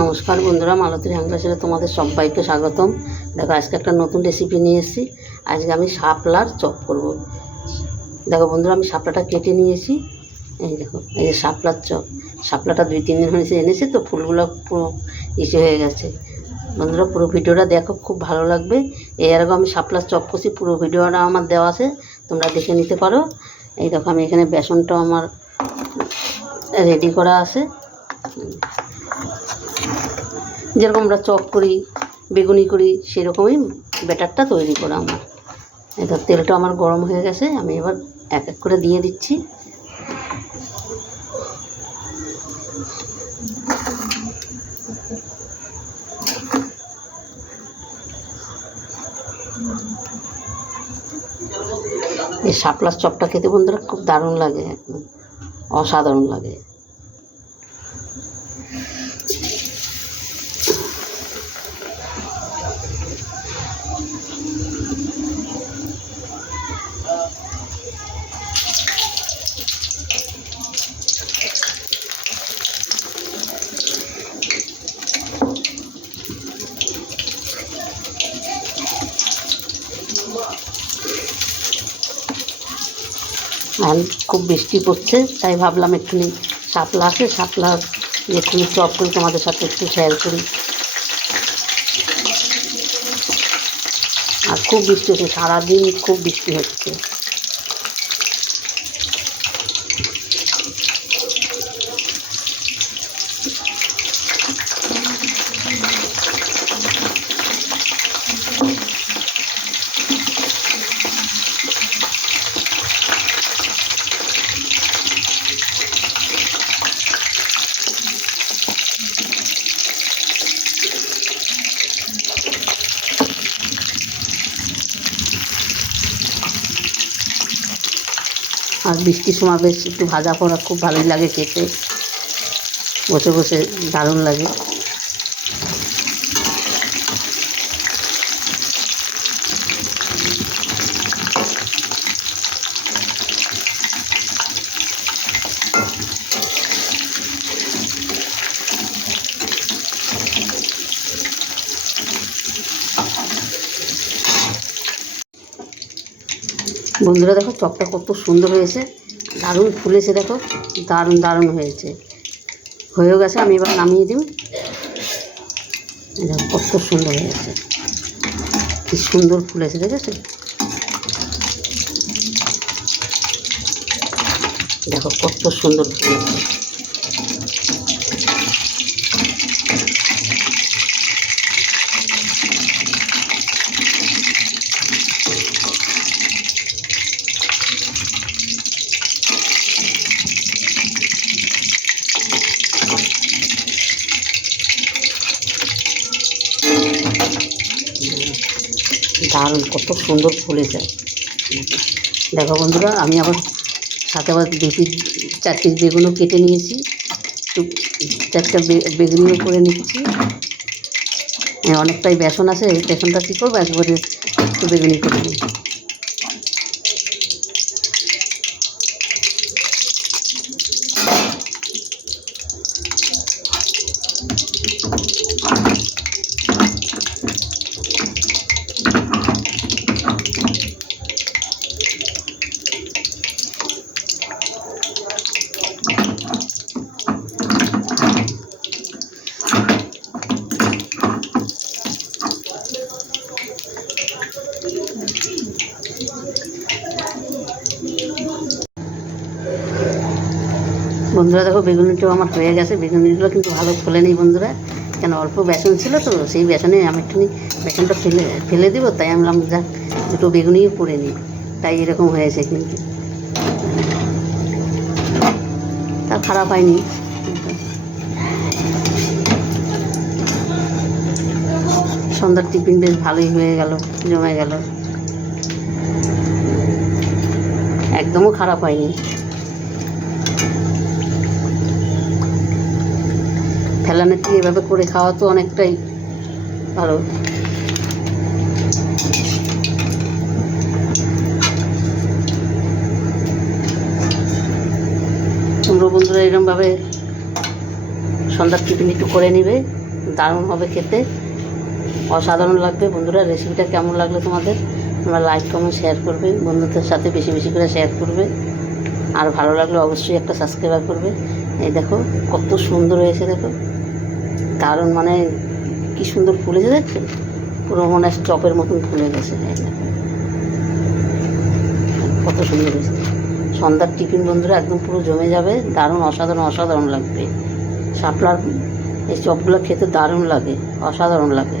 নমস্কার বন্ধুরা মালতীর হ্যাংরাসের তোমাদের সবাইকে স্বাগতম। দেখো, আজকে একটা নতুন রেসিপি নিয়ে এসেছি। আজকে আমি শাপলার চপ করব। দেখো বন্ধুরা, আমি শাপলাটা কেটে নিয়েছি। এই দেখো, এই যে শাপলার চপ। শাপলাটা দুই, তিন দিন হয়েছে, এনেছি তো ফুলগুলো পুরো ইসে হয়ে গেছে। বন্ধুরা, পুরো ভিডিওটা দেখো, খুব ভালো লাগবে। এই এরকম আমি শাপলার চপ করছি, পুরো ভিডিওটা আমার দেওয়া আছে, তোমরা দেখে নিতে পারো। এই দেখো, আমি এখানে বেসনটাও আমার রেডি করা আছে। যেরকম আমরা চপ করি, বেগুনি করি, সেরকমই ব্যাটারটা তৈরি করা আমার। এটা তেলটা আমার গরম হয়ে গেছে, আমি এবার এক এক করে দিয়ে দিচ্ছি। এই শাপলার চপটা খেতে বন্ধুরা খুব দারুণ লাগে, একদম অসাধারণ লাগে। আর খুব বৃষ্টি পড়ছে, তাই ভাবলাম একটুখানি শাপলা আছে, শাপলা একটুখানি চপ করি তোমাদের সাথে একটু শেয়ার করি। আর খুব বৃষ্টি হচ্ছে, সারাদিন খুব বৃষ্টি হচ্ছে। আর বৃষ্টির সময় বেশ একটু ভাজা পোড়া খুব ভালোই লাগে খেতে। বসে বসে দারুণ লাগে। বন্ধুরা দেখো, চপটা কত সুন্দর হয়েছে। দারুণ ফুলেছে, দেখো। দারুণ দারুণ হয়েছে। হয়েও গেছে, আমি এবার নামিয়ে দিই। দেখো, কত সুন্দর হয়েছে। কি সুন্দর ফুলেছে, দেখেছ? দেখো, কত সুন্দর ফুলেছে। দারুণ, কত সুন্দর ফুলেছে দেখো বন্ধুরা, আমি আবার সাথে আবার দুটি চার পিস বেগুনও কেটে নিয়েছি। চারটা বেগুনিও করে নিচ্ছি। অনেকটাই বেসন আছে, বেসনটা কী করব? একবারে একটু বেগুনি করে নিই বন্ধুরা, দেখো বেগুনিটাও আমার হয়ে গেছে। বেগুনিগুলো কিন্তু ভালো ফোলে নেই বন্ধুরা। কেন, অল্প বেসন ছিল তো, সেই বেসনে আমি একটুখানি বেসনটা ফেলে ফেলে দেবো, তাই আমি যাক, দুটো বেগুনিও করে নিই। তাই এরকম হয়েছে কিন্তু। তা খারাপ হয়নি। সন্ধ্যার টিফিন বেশ ভালোই হয়ে গেল, জমে গেল। একদমও খারাপ হয়নি। ফেলানোর থেকে এভাবে করে খাওয়া তো অনেকটাই ভালো। তোমরা বন্ধুরা এরকমভাবে সন্ধ্যার টিফিন একটু করে নিবে, দারুণ হবে খেতে। অসাধারণ লাগবে বন্ধুরা রেসিপিটা কেমন লাগল তোমাদের? তোমরা লাইক কমেন্ট শেয়ার করবে, বন্ধুদের সাথে বেশি বেশি করে শেয়ার করবে। আর ভালো লাগলে অবশ্যই একটা সাবস্ক্রাইবার করবে। এই দেখো, কত সুন্দর হয়েছে দেখো। দারুণ মানে কি সুন্দর ফুলে যাচ্ছে পুরো মনে হয় চপের মতন ফুলে গেছে কত সুন্দর হয়েছে। সন্ধ্যার টিফিন বন্ধুরা একদম পুরো জমে যাবে, দারুণ অসাধারণ অসাধারণ লাগবে। শাপলার এই চপগুলো খেতে দারুণ লাগে, অসাধারণ লাগে।